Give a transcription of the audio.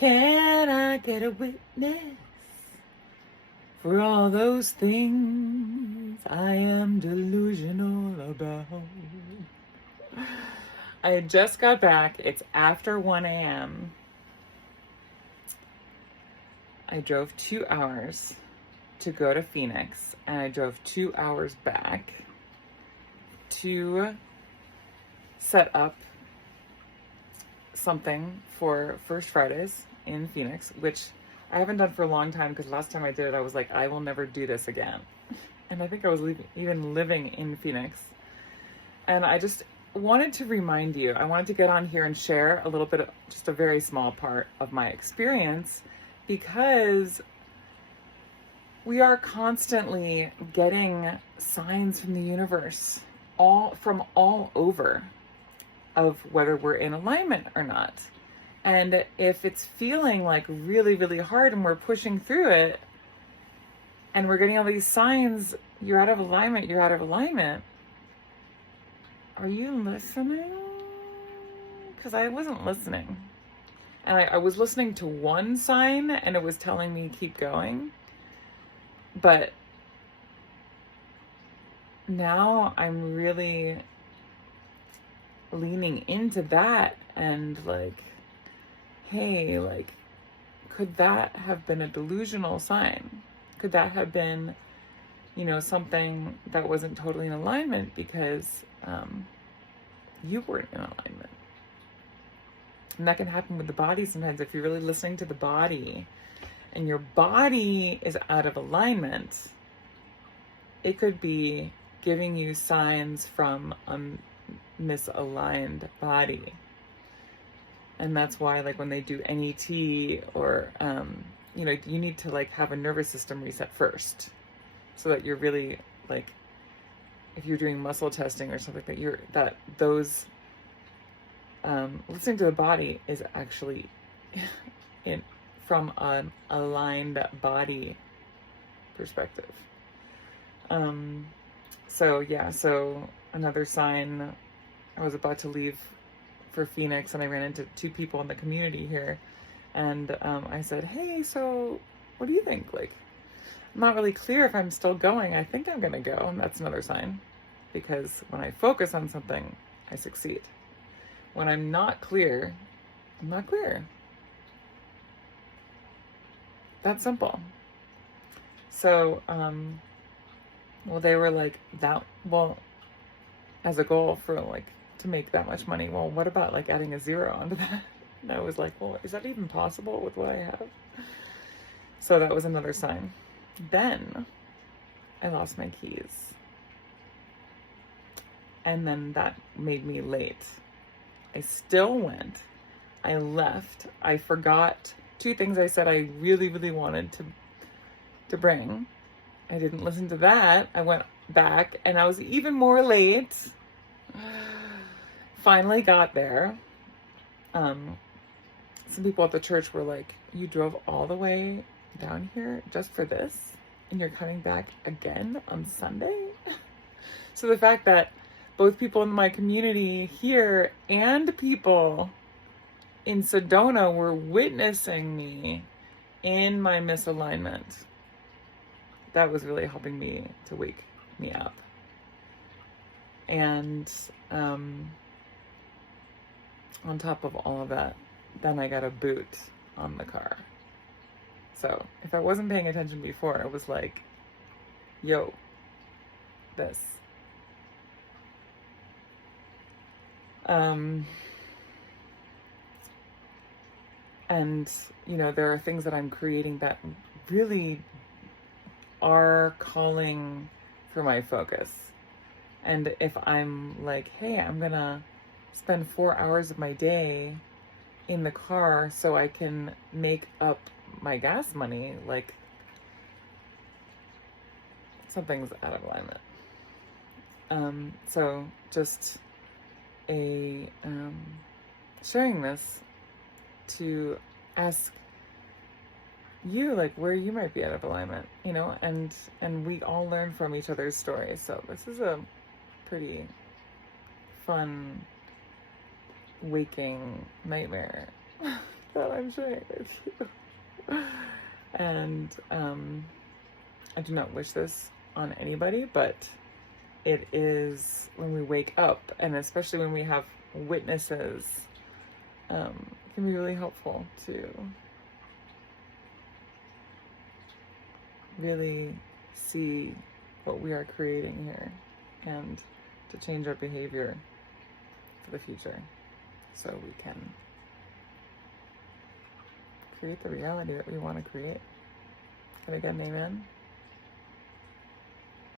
Can I get a witness for all those things I am delusional about? I just got back. It's after 1 a.m. I drove 2 hours to go to Phoenix, and I drove 2 hours back to set up something for First Fridays in Phoenix, which I haven't done for a long time because last time I did it, I was like, I will never do this again. And I think I was even living in Phoenix. And I just wanted to remind you, I wanted to get on here and share a little bit, just a very small part of my experience, because we are constantly getting signs from the universe, from all over, of whether we're in alignment or not. And if it's feeling like really, really hard and we're pushing through it and we're getting all these signs, you're out of alignment, are you listening? Because I wasn't listening. And I was listening to one sign and it was telling me keep going. But now I'm really leaning into that and like, hey, like, could that have been a delusional sign? Could that have been, something that wasn't totally in alignment because you weren't in alignment? And that can happen with the body sometimes. If you're really listening to the body and your body is out of alignment, it could be giving you signs from a misaligned body. And that's why, like, when they do NET or, you need to like have a nervous system reset first, so that you're really like, if you're doing muscle testing or something, listening to the body is actually from an aligned body perspective. So another sign, I was about to leave for Phoenix and I ran into two people in the community here, and I said, hey, so what do you think? Like, I'm not really clear if I'm still going. I think I'm gonna go. And that's another sign, because when I focus on something, I succeed. When I'm not clear, I'm not clear. That's simple. So, they were like, as a goal for like, to make that much money, well, what about like adding a zero onto that? And I was like, well, is that even possible with what I have? So that was another sign. Then I lost my keys. And then that made me late. I still went. I left. I forgot 2 things I said I really, really wanted to bring. I didn't listen to that. I went back and I was even more late. Finally got there. Some people at the church were like, you drove all the way down here just for this? And you're coming back again on Sunday? So the fact that both people in my community here and people in Sedona were witnessing me in my misalignment, that was really helping me to wake me up. And on top of all of that, then I got a boot on the car. So if I wasn't paying attention before, I was like, yo, this. And, there are things that I'm creating that really are calling for my focus. And if I'm like, hey, I'm gonna spend 4 hours of my day in the car so I can make up my gas money, like, something's out of alignment. So just sharing this to ask you, like, where you might be out of alignment, and we all learn from each other's stories. So this is a pretty fun waking nightmare that I'm sharing with you. And I do not wish this on anybody, but it is when we wake up, and especially when we have witnesses, it can be really helpful to really see what we are creating here and to change our behavior for the future so we can create the reality that we want to create. Can I get an amen?